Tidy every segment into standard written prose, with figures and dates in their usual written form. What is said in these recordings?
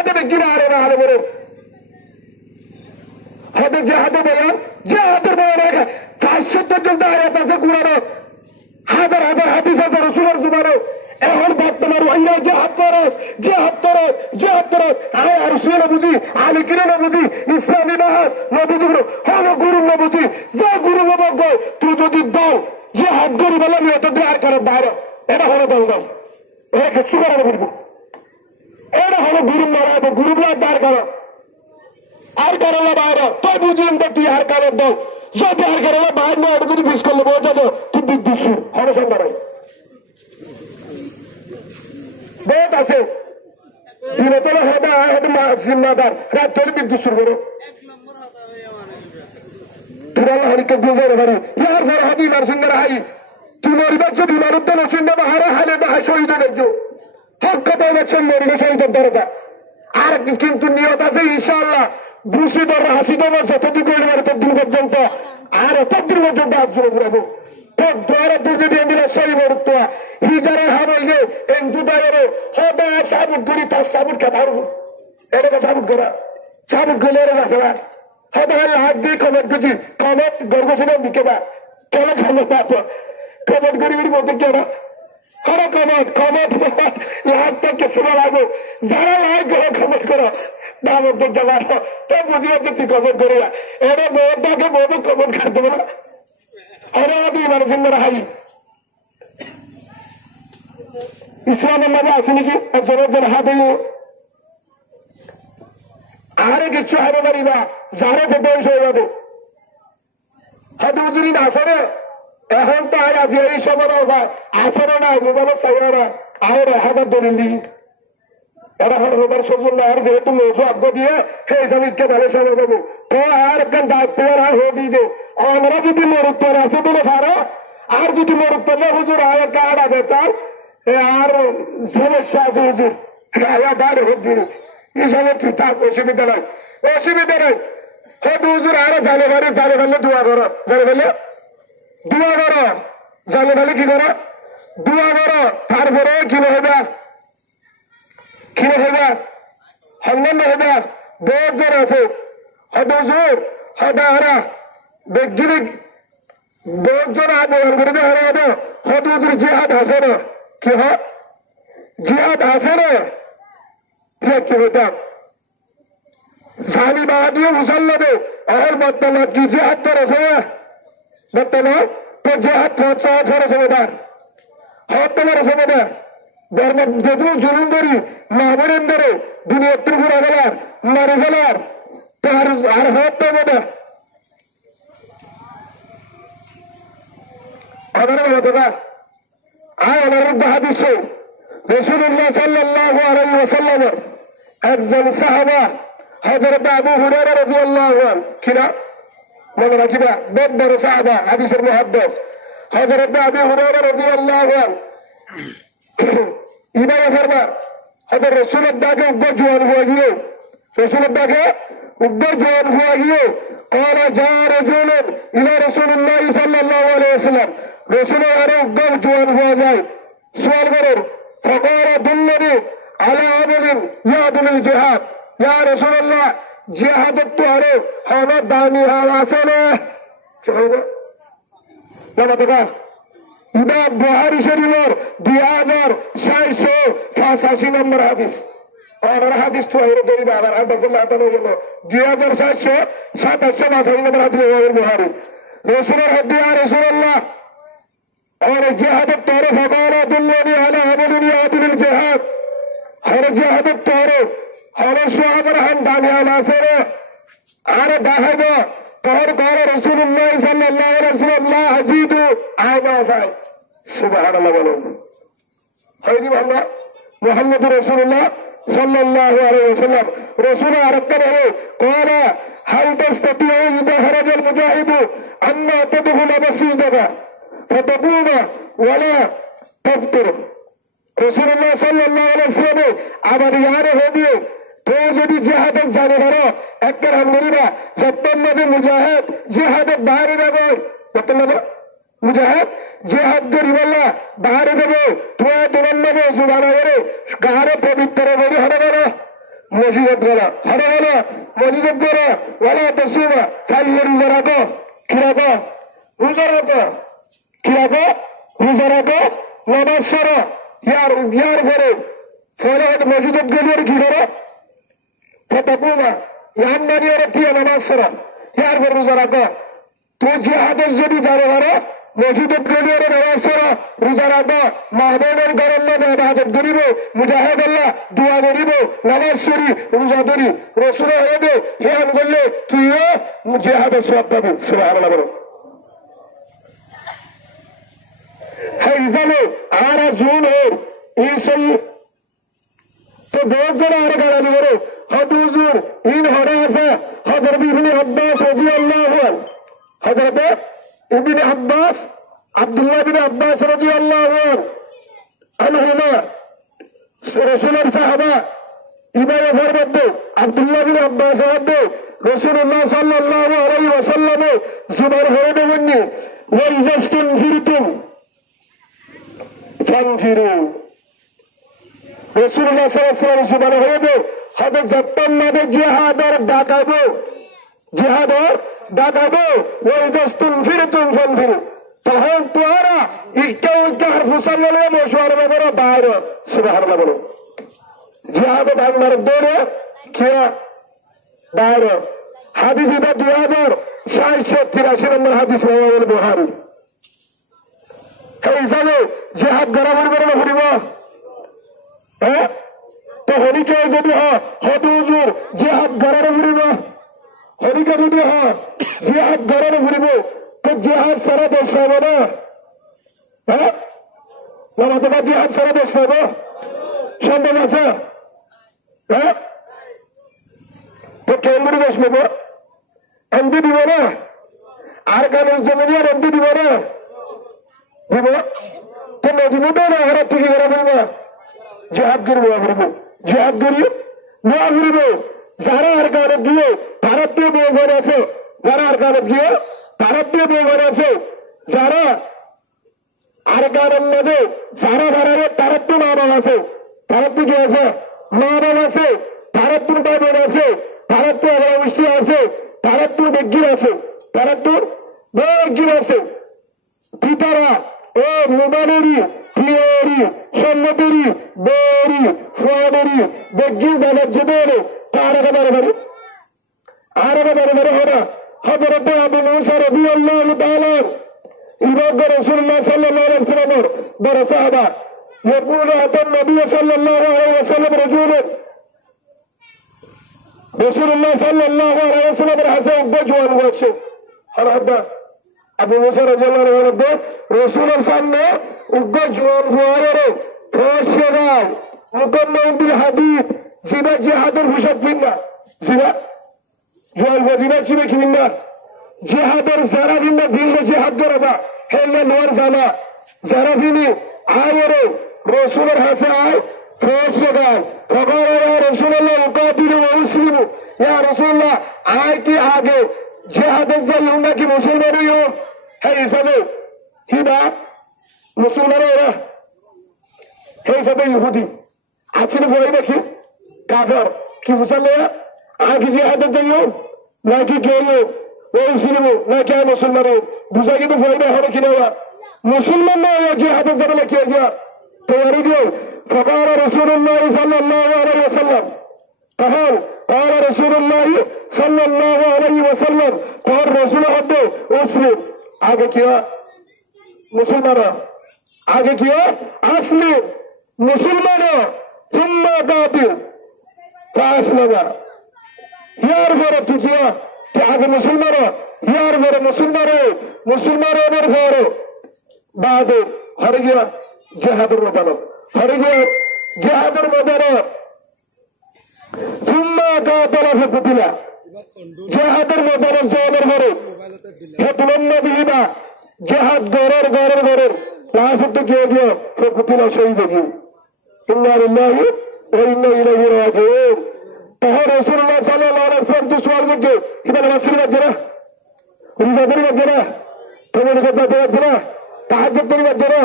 জিহাদে বেগিরা আরে না আলে বলে হয়তো জিহাদে বলেন জিহাদের বলে 470 জন আয়াত আছে কোরআনে, হাজার হাজার হাদিস আছে রাসূলের জুবানে। এখন বর্তমান অন্য জিহাদ করস আয় আর রাসূল বুঝি আলী কিরণ বুঝি ইসলামী মাহাজ নবুঝি হলো গুরু নবুঝি যে গুরু নবজ্ঞ তুই যদি দাও জিহাদ করি বলে নিয়ে তো আর করে বাইরে এটা হলো দল দাও এটা কিছু করে ফিরবো এটা হলো গুরু মারাবো গুরু দাঁড় করো আর কারো বাইরে তো বুঝলেন তো তুই আর কারো দাও যদি আর কারো বাইর না এটা যদি ফিস করলে বোঝা যাবো তুই বিদ্যুৎ হলো সন্ধ্যারাই বহুত আছে দিনে তোলে জিম্মাদার রাত তোলে বিদ্যুৎ শুরু করো তুরাল হরিকে বুঝাতে পারি ইয়ার ঘর হাবি নারসিংহের হাই তুই মরিবার যদি মারুদ্দ নসিন্দা বাহারে হালে বাহাই শহীদ দেখছো হক কথা বলছেন মরিবে শহীদের দরজা আর কিন্তু নিয়ত আছে ইনশাআল্লাহ বুসি দর হাসি দেবো যতদিন করে মারে ততদিন পর্যন্ত আর ততদিন পর্যন্ত আসবে ঘুরাবো দ্বারা দুজে দিয়ে দিলে সহি মরুত্ব হিজারে হারাইলে এই দুদারে হদা সাবুট গুলি তার সাবুট খেতার এটাকে সাবুট করা সাবুট গলে এর গাছে না হদা হাত দিয়ে কমেন্ট করছি কমেন্ট গর্বসিনে দিকে না কেন কমেন্ট কমেন্ট করি বলতে কেন করো কমেন্ট লাভ থেকে শোনা লাগো যারা লাইক করো কমেন্ট করো দামক দেখতে পারো তো বুঝবে তুই কমেন্ট করি না এটা বহুটাকে বহু কমেন্ট করতে পারো আরে আদি মানুষের হাই ইসলামের নামে আছে নাকি একজন হাতে আরে কিচ্ছু হবে পারিবা যারে বয়স হয়ে যাবে হাতে উজুরি না আসে এখন তো আর আজ এই সময় আসে না মোবাইলের চাইরা আর 1000 দলিল দিই এরা হবার সবজন আর যেহেতু মৌসু আগ্য দিয়ে সেই সমিতকে ভালো সময় দেবো তো আর একখান দায়িত্ব আর হয়ে দিয়ে আমরা যদি মরুত্তর আছে বলে পারো আর যদি মরুত্তর না হুজুর আয় কার্ড আছে তার আর সমস্যা আছে হুজুর আয়া বাইরে হোক দিন এই সমস্যা তার অসুবিধা নাই হয়তো হুজুর আরো জানে ফেললে দোয়া করো জানে ফেলে কি করো দোয়া করো তারপরে কিনে হবে হন্যান্য হবে বহুত জন আছে হয়তো হুজুর হয়তো হারা বৈজ্ঞানিক বহুত জন আন্দোলন করে হারা হবে হয়তো হুজুর জিহাদ আছে না কি হয় জিহাদ আছে না কি হইতাম সানি বাহাদিও মুসল্লাদে আর বর্তমান কি জিহাদ করেছে বর্তমান তো জিহাদ ফরজ হবে হত তোমার সময় ধর্ম যেহেতু জুলুম করি মামরেন ধরে দুনিয়া ত্রিপুরা গেলার মারি ফেলার তার আর হত হবে আমার বলা দাদা আর আমার হাদিস রাসূলুল্লাহ সাল্লাল্লাহু আলাইহি ওয়াসাল্লামের একজন সাহাবা হযরত আবু হুরায়রা রাদিয়াল্লাহু আনহু কিনা মনে রাখিবা বহুত বড় সাহাবা হাদিসের মুহাদ্দিস হযরত আবু হুরায়রা রাদিয়াল্লাহু আনহু ইমাম ফরমান হযরত রাসূলের ডাকে উগ্র জওয়ান হয়ে গিয়ে قال جاء رجل الى رسول الله صلى الله عليه وسلم رسول আরো উগ্র জওয়ান হয়ে যায় سؤال করেন فقال دلني على عمل يعدل الجهاد يا رسول الله جهاد তো আরো আমার দামি হাল আছে না চলো না দাদা ইমাম বুখারী শরীফের 2685 নম্বর হাদিস আমার হাদিস তো এর দলিল আমার হাদিস আল্লাহ তাআলা জন্য 2727 নম্বর হাদিস বুখারী রাসূলের হাদিস ইয়া রাসূলুল্লাহ और जिहाद तौर फकाल दुल्लनी अला अमल यादिल जिहाद हर जिहाद तौर हर सुहाबर हम दानी अला सरे आरे दाहगो तौर तौर रसूलुल्लाह सल्लल्लाहु अलैहि वसल्लम ला हजीदु आयना साई सुबहानाल्लाह बोलो हयदी अल्लाह मुहम्मद रसूलुल्लाह सल्लल्लाहु अलैहि वसल्लम रसूल अरकब है قال هل تستطيع اذا خرج المجاهد ان تدخل مسجدك فتقوم ولا تفطر রাসূলুল্লাহ সাল্লাল্লাহু আলাইহি ওয়াসাল্লাম আবার ইয়ারে হয়ে দিয়ে তো যদি জিহাদের জানে ধরো একবার আমরা সত্যমে মুজাহিদ জিহাদের বাইরে যাবে সত্যমে মুজাহিদ জিহাদ করিবল্লা বাইরে যাবে তো তোমার নামে সুবহানাল্লাহ গারে পবিত্র বলি হবে না মসজিদ করা হারে হলো মসজিদ করে ওলা তো শুনো খাইয়ে রোজা রাখো কি রাখো রোজা রাখো কি রাখো রোজা রাখো নামাজ সরো ইয়ার করে ফলে হয়তো মসজিদ গেলে কি করো ফতাকুমা ইয়ার নারী ওরা কি নামাজ সরো ইয়ার করে রোজা রাখো তো যে হাতের যদি যাবে পারো মসজিদ গেলে নামাজ সরো রোজা রাখো মাহবুবের গরম না হাতে ধরিব মুজাহিদ আল্লাহ দোয়া করিব নামাজ সরি রোজা ধরি রসুল হইবে হিয়ান করলে তুইও যে হাতের সব পাবি সুবহানাল্লাহ বলো হ্যাঁ জানো আর জুন হোক এই সই তো 10 জন আর গাড়ি করো হদুজুর ইন হরা আছে হযরত ইবনে আব্বাস রাদিয়াল্লাহু আনহু হযরত ইবনে আব্বাস আব্দুল্লাহ বিন আব্বাস রাদিয়াল্লাহু আনহুমা রাসূলের সাহাবা ইমামে ফরমাতে আব্দুল্লাহ বিন আব্বাস হতে রাসূলুল্লাহ সাল্লাল্লাহু আলাইহি ওয়াসাল্লাম জুবাইর হয়ে বলনি ওয়া ইজাস্তুন ফিরতুম ফানফিরু রাসূলুল্লাহ সাল্লাল্লাহু আলাইহি ওয়াসাল্লাম জুবাইর হয়ে হতে যতন মাদে জিহাদের ডাকাবো জিহাদের ডাকাবো ওয়া ইজাস্তুন ফিরতুম ফানফিরু তখন তোরা একটা হারফুসান বলে মশওয়ারা করে বাইরে সুবহানাল্লাহ বলো জিহাদে বাংলার দৌড়ে খেয়া বাইরে হাদিস এটা 2683 নম্বর হাদিস রওয়াহুল বুখারী এই হিসাবে জিহাদ গড়াবড়ি করে ঘুরিব হ্যাঁ তো হরিকে যদি হদুজুর জিহাদ গড়ারে ঘুরিব হরিকে যদি জিহাদ গড়ারে ঘুরিব তো জিহাদ সারা দেশ হবে না হ্যাঁ তোমার জিহাদ সারা দেশ হবে সম্ভব আছে হ্যাঁ তো কেন্দ্র দেশ নেব এমপি দিব না আর কানের জমি আর এমপি দিব না দিব তো নদীব তো না ঘরের থেকে ঘরে বলবো জিহাদ করবো ঘুরবো জিহাদ করি নোয়া ঘুরবো যারা আর কানে গিয়ে ভারতীয় বিয়ে ঘরে আছে যারা আর কানে গিয়ে ভারতীয় বিয়ে ঘরে আছে যারা আর কানের মধ্যে যারা ভাড়ারে ভারতীয় মা বাবা আছে ভারতীয় কি আছে মা বাবা আছে ভারতীয় ভাই বোন আছে ভারতীয় অবশ্যই আছে ভারতীয় বেগির আছে ভারতীয় বেগির আছে পিতারা ও মোবাইলেরই প্রিয়রি সন্ন্যতেরই বেরি সোয়াদেরই বেগির বাবার জীবনে তার আগে বারে বারে আর আগে বারে বারে হয় না হযরত আবু মুসা রাদিয়াল্লাহু তাআলা ইমাম রাসূলুল্লাহ সাল্লাল্লাহু আলাইহি ওয়াসাল্লামের বড় সাহাবা يقول أتى النبي صلى الله عليه وسلم رجل رسول الله صلى الله عليه وسلم حسن بجوان وجهه هذا أبو موسى رضي الله عنه رسول الله وجوان فواره فوشراء مكمل بالحديث زنا جهاد الفشدنا زنا جوان وزنا شبه كمنا جهاد الزرافين دين جهاد دربا هلا نور زنا زرافيني عايره رسول الحسن آي فوشراء فقال يا رسول الله أقاتل وأسلم يا رسول الله آي کی آگے جهاد الزيونا کی مسلمان يوم ہے سبے ہنا مسلمان ہے ہے سبے یہودی আছেন ভয় নাকি কাফের কি বুঝলে আগে জিহাদ দেয় নাকি কেউ ওই মুসলিম নাকি মুসলমান বুঝা কিন্তু ভয় না হবে কিনা মুসলমান না জিহাদ যাবে কি গিয়া তৈরি দিও فقال رسول الله صلى الله عليه وسلم قال رسول الله صلى الله عليه وسلم قال رسول الله اسلم আগে কি মুসলমান আগে কি আসলে মুসলমান ثم قاتل فاسلم यार बड़ा तुझे कि आगे मुसलमान यार बड़ा मुसलमानों भरो बाद हर गया जिहादुर मैदान हर गया जिहादुर मैदान ثم قاتل فقتل जिहादुर मैदान जोनर भरो हे तुलन्ना बिहिबा जिहाद गौरर लास्ट तो किया गया फकुतिला शहीद हो गया इन्ना लिल्लाहि व इन्ना इलैहि राजिऊन तहाँ रसूलुल्लाह सल्लल्लाहु अलैहि वसल्लम तो सवाल करके कि मैंने मस्जिद में गिरा रिजादरी में गिरा तुम्हें रिजाद में गिरा तहज्जुद में गिरा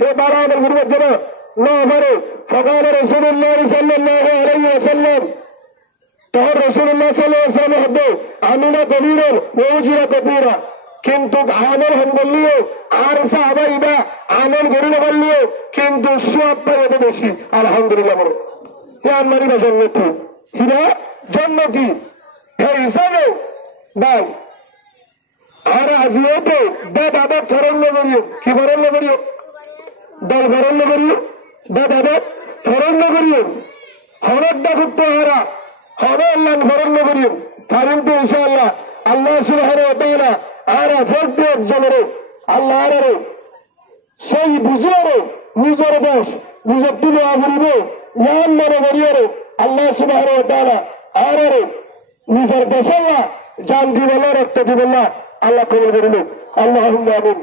हे बारा में गिरा गिरा ना हमारे फकाल रसूलुल्लाह सल्लल्लाहु अलैहि वसल्लम তখন রাসূলুল্লাহ সাল্লাল্লাহু আলাইহি ওয়াসাল্লাম হদ্দে আমিনা কবিরন ওজিরা কবিরা কিন্তু আমল হন বললিও আর সাহাবা ইবা আমল করি না বললিও কিন্তু সব পাইতে বেশি আলহামদুলিল্লাহ বলো মারি বা জন্নতি হিরা জন্নতি হে হিসাবে ভাই আর আজিও তো দাদা ধরল করিও কি ধরল করিও দল ধরল করিও দাদা ধরল করিও হরদ ডাকুত্ত হারা হর আল্লাহ ধরল করিও কারণ তো ইনশাআল্লাহ আল্লাহ সুবহানাহু ওয়া তাআলা আরা প্রত্যেক জনের আল্লাহ আরে সেই বুঝিয়ারে নিজের বস নিজের তুলে আগুরিব ইয়ান মনে করিয়ারে আল্লাহ সুবহানাহু ওয়া তাআলা আরে নিজের দেশাল্লাহ জান দিবেলা রক্ত দিবেলা আল্লাহ কবুল করিল আল্লাহুম্মা আমিন।